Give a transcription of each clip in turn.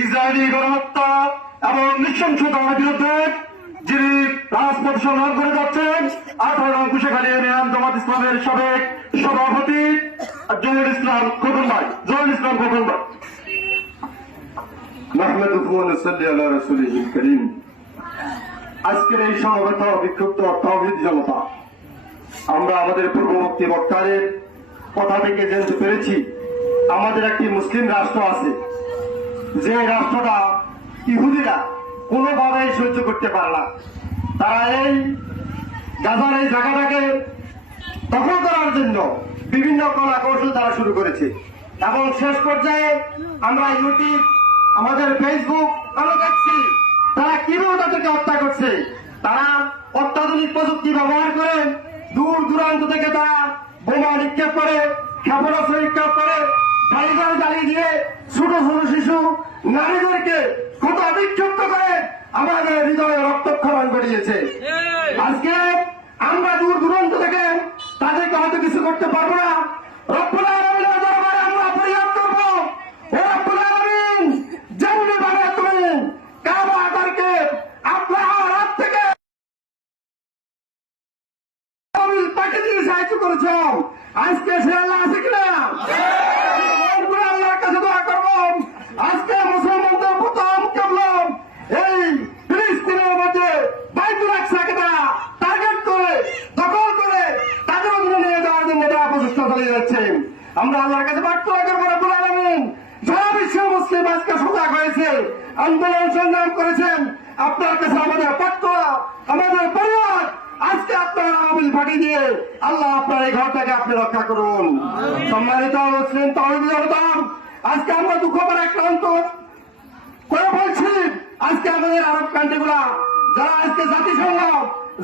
Israeli গণহত্যা এবং নৃশংসতার বিরুদ্ধে যিনি রাজপথ সংগ্রাম করে যাচ্ছেন, আঠারো নং কুশেখালী ইউনিয়ন জামাত ইসলামের সাবেক সভাপতি জহুর ইসলাম খোকন ভাই জহুর ইসলাম খোকন ভাই আজকের এই সমবেত বিক্ষুব্ধ তৌহিদ জনতা। আমরা আমাদের পূর্ববর্তী বক্তারের কথা থেকে জানতে পেরেছি, আমাদের একটি মুসলিম রাষ্ট্র আছে। যে রাষ্ট্রটা ইহুদিরা কোনোভাবেই সহ্য করতে পারে না। তারা এই গাজার এই জায়গাটাকে দখল করার জন্য বিভিন্ন কলা কৌশল তারা শুরু করেছে। এবং শেষ পর্যায়ে আমরা ইউটিউব, আমাদের ফেসবুক আরও দেখছি, তারা কীভাবে তাদেরকে হত্যা করছে? তারা অত্যাধুনিক প্রযুক্তি ব্যবহার করে দূর দূরান্ত থেকে তারা বোমা নিক্ষেপ করে, ক্ষেপণাস্ত্র নিক্ষেপ করে বাড়িঘর জ্বালিয়ে দিয়ে ছোট ছোট শিশু নারীদেরকে কত বিক্ষিপ্ত করে আমাদের হৃদয়ে রক্তক্ষরণ ঘটিয়েছে। আজকে আমরা দূর দূরান্ত থেকে তাদেরকে হয়তো কিছু করতে পারব না। দিয়ে সাহায্য করেছ। আজকে সে আল্লাহ আছে কিনা রব্বুল আল্লাহর কাছে দোয়া করব আজকে মুসলমানদের প্রথম কেবলম এই ফিলিস্তিনের মধ্যে বাইতুল আকসাকে তারা টার্গেট করে দখল করে তাদের অধীনে নিয়ে যাওয়ার জন্য চালিয়ে যাচ্ছেন আমরা আল্লাহর কাছে প্রার্থনা করব রব্বুল আলামিন সারা বিশ্ব মুসলিম আজকে সজাগ হয়েছে, আন্দোলন সংগ্রাম করেছেন, আপনার কাছে আমাদের প্রার্থনা, আমাদের পরিবার আজকে আপনার আমিল ফাটি দিয়ে আল্লাহ আপনার এই ঘরটাকে আপনি রক্ষা করুন। সম্মানিত মুসলিম তহবিল আজকে আমরা দুঃখ করে আক্রান্ত করে বলছি, আজকে আমাদের আরব কান্ট্রিগুলা যারা আজকে জাতিসংঘ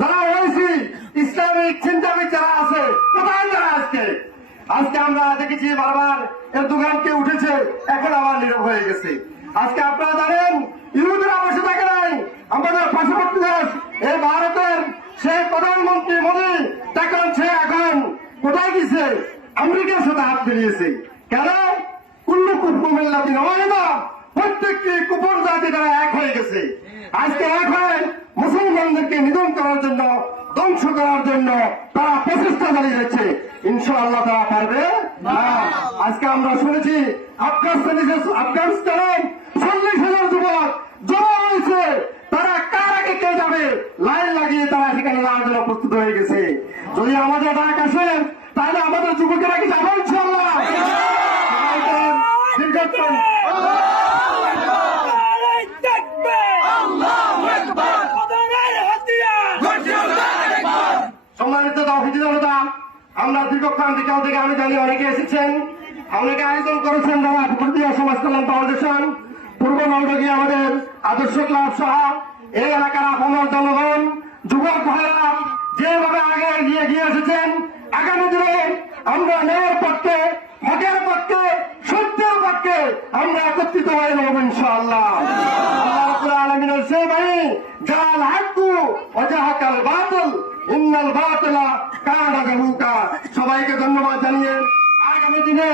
যারা ওয়েসি ইসলামিক চিন্তাবিদ যারা আছে, কোথায় যারা আজকে? আজকে আমরা দেখেছি বারবার এর দোকানকে উঠেছে, এখন আবার নীরব হয়ে গেছে। আজকে আপনারা জানেন, ইহুদিরা বসে থাকে নাই। আমাদের পার্শ্ববর্তী দেশ এই ভারতের সেই প্রধানমন্ত্রী মোদী দেখুন সে এখন কোথায় গেছে? আমেরিকার সাথে হাত মিলিয়েছে। কেন? কুল্লু কুকুমিল্লাতি নয় না প্রত্যেকটি কুপুর হয়ে গেছে। আজকে এখন মুসলমানদেরকে নিধন করার জন্য, ধ্বংস করার জন্য তারা প্রচেষ্টা চালিয়ে যাচ্ছে। ইনশাআল্লাহ তারা পারবে? না। আজকে আমরা শুনেছি আফগানিস্তানে আফগানিস্তানে চল্লিশ হাজার যুবক জমা হয়েছে তারা কার আগে কে যাবে লাইন লাগিয়ে তারা সেখানে যাওয়ার জন্য প্রস্তুত হয়ে গেছে যদি আমাদের ডাক আসে তাহলে আমাদের যুবকেরা কি যাবে ইনশাআল্লাহ সবাইকে দীর্ঘক্ষণ সম্মানিত দাফিজি জনতা আমরা দীর্ঘক্ষণ বিকাল থেকে আমি জানি অনেকে এসেছেন। অনেকে আয়োজন করেছেন যারা ভারতীয় সমাজ কল্যাণ ফাউন্ডেশন পূর্ব নলদগী আমাদের আদর্শ ক্লাব সহ এই এলাকার আপনার জনগণ, যুবক ভাইরা যেভাবে আগে এগিয়ে গিয়ে এসেছেন, আগামী দিনে আমরা ন্যায়ের পক্ষে হকের পক্ষে, সত্যের পক্ষে আমরা একত্রিত হয়ে যাব ইনশাআল্লাহ। আল্লাহ রাব্বুল বাণী জাল হাক্কু ওয়াজাহাকাল বাতিল, ইন্নাল বাতিলা সবাইকে ধন্যবাদ জানিয়ে আগামী দিনে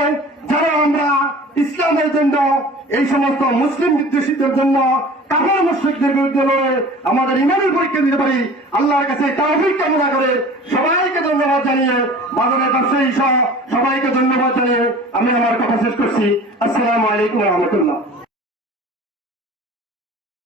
যারা আমরা ইসলামের জন্য এই সমস্ত মুসলিম বিদ্বেষীদের জন্য কাপড় মুশ্রিকদের বিরুদ্ধে লড়ে আমাদের ইমানের পরীক্ষা দিতে পারি। আল্লাহর কাছে তাওফিক কামনা করে সবাইকে ধন্যবাদ জানিয়ে বাজারের ব্যবসায়ী সবাইকে ধন্যবাদ জানিয়ে আমি আমার কথা শেষ করছি। আসসালামু আলাইকুম রহমতুল্লাহ।